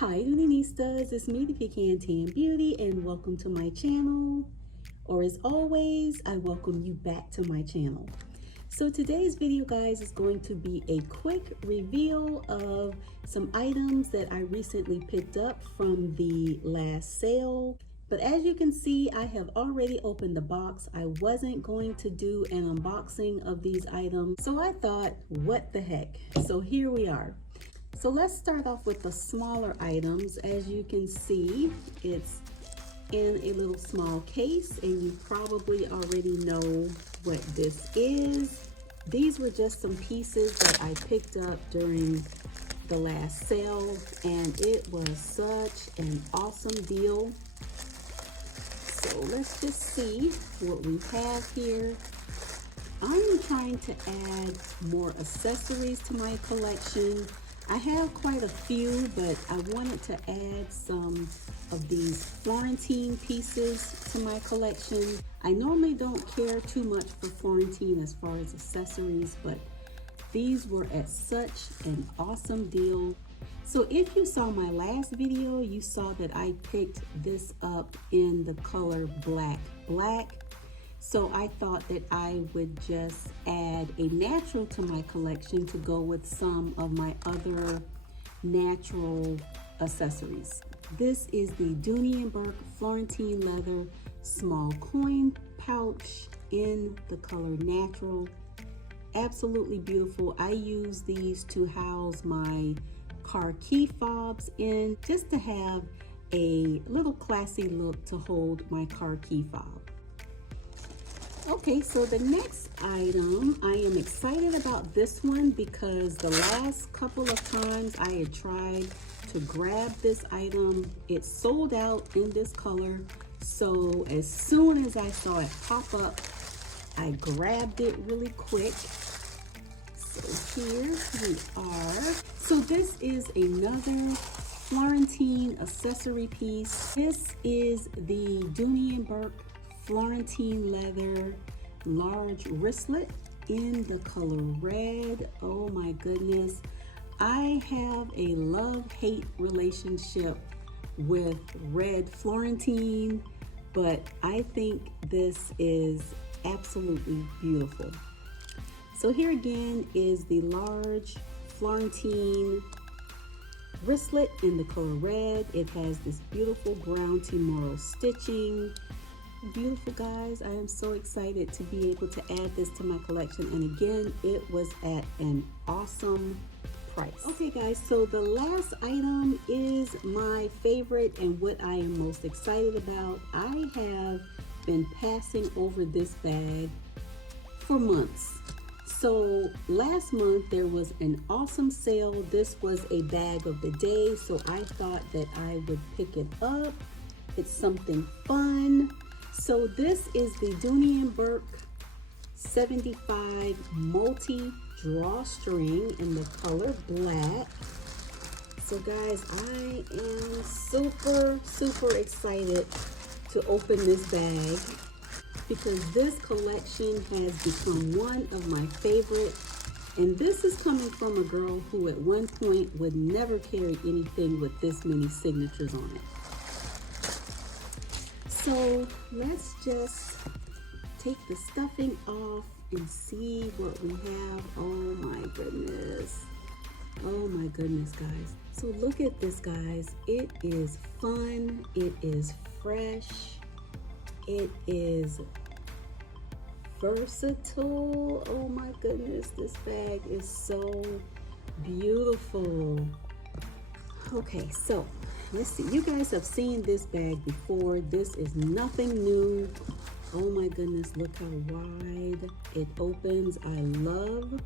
Hi Dooneynistas, it's me, the Pecan Tan Beauty, and welcome to my channel. Or as always, I welcome you back to my channel. So today's video, guys, is going to be a quick reveal of some items that I recently picked up from the last sale. But as you can see, I have already opened the box. I wasn't going to do an unboxing of these items, so I thought, what the heck? So here we are. So let's start off with the smaller items. As you can see, it's in a little small case, and you probably already know what this is. These were just some pieces that I picked up during the last sale, and it was such an awesome deal. So let's just see what we have here. I am trying to add more accessories to my collection. I have quite a few, but I wanted to add some of these Florentine pieces to my collection. I normally don't care too much for Florentine as far as accessories, but these were at such an awesome deal. So if you saw my last video, you saw that I picked this up in the color black. So I thought that I would just add a natural to my collection to go with some of my other natural accessories. This is the Dooney & Bourke Florentine leather small coin pouch in the color natural. Absolutely beautiful. I use these to house my car key fobs in, just to have a little classy look to hold my car key fob. Okay, so the next item, I am excited about this one because the last couple of times I had tried to grab this item, it sold out in this color. So as soon as I saw it pop up, I grabbed it really quick. So here we are. So this is another Florentine accessory piece. This is the Dooney & Bourke Florentine leather large wristlet in the color red. Oh my goodness. I have a love-hate relationship with red Florentine, but I think this is absolutely beautiful. So here again is the large Florentine wristlet in the color red. It has this beautiful brown timoro stitching. Beautiful, guys. I am so excited to be able to add this to my collection, and again, it was at an awesome price. Okay guys, so the last item is my favorite and what I am most excited about. I have been passing over this bag for months. So last month there was an awesome sale. This was a bag of the day, so I thought that I would pick it up. It's something fun. So this is the Dooney & Bourke 75 multi drawstring in the color black. So guys, I am super excited to open this bag because this collection has become one of my favorite, and this is coming from a girl who at one point would never carry anything with this many signatures on it. So let's just take the stuffing off and see what we have. Oh my goodness. Oh my goodness, guys. So look at this, guys. It is fun. It is fresh. It is versatile. Oh my goodness. This bag is so beautiful. Okay, so let's see. You guys have seen this bag before. This is nothing new. Oh my goodness, look how wide it opens. I love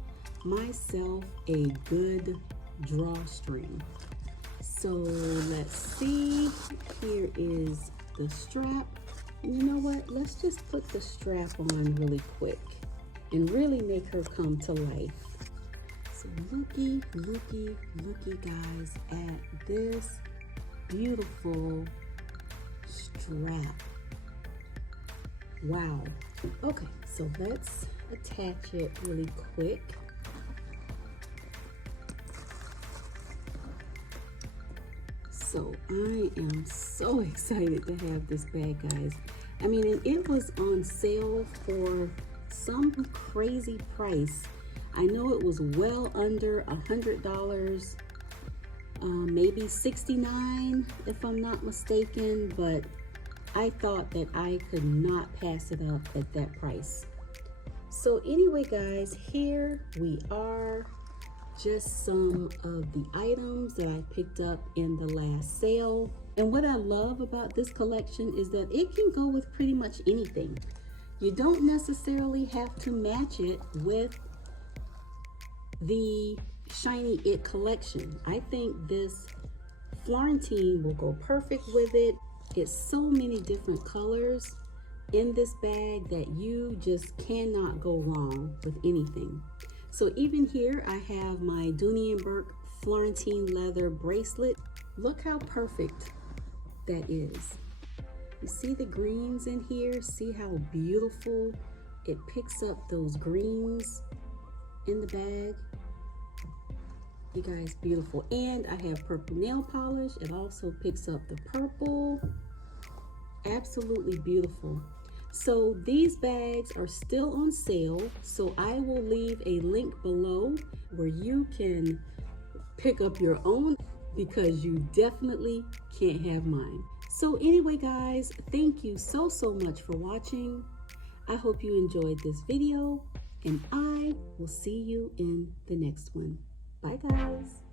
myself a good drawstring. So let's see. Here is the strap. You know what? Let's just put the strap on really quick and really make her come to life. So looky guys at this beautiful strap. Wow. Okay, so let's attach it really quick. So I am so excited to have this bag, guys. I mean, it was on sale for some crazy price. I know it was well under $100, maybe $69 if I'm not mistaken, but I thought that I could not pass it up at that price. So anyway, guys, here we are. Just some of the items that I picked up in the last sale. And what I love about this collection is that it can go with pretty much anything. You don't necessarily have to match it with the Shiny It collection. I think this Florentine will go perfect with it. It's so many different colors in this bag that you just cannot go wrong with anything. So even here I have my Dooney & Bourke Florentine leather bracelet. Look how perfect that is. You see the greens in here? See how beautiful it picks up those greens in the bag? You guys, beautiful. And I have purple nail polish. It also picks up the purple. Absolutely beautiful. So these bags are still on sale, so I will leave a link below where you can pick up your own, because you definitely can't have mine. So anyway, guys, thank you so much for watching. I hope you enjoyed this video, and I will see you in the next one. Bye, guys.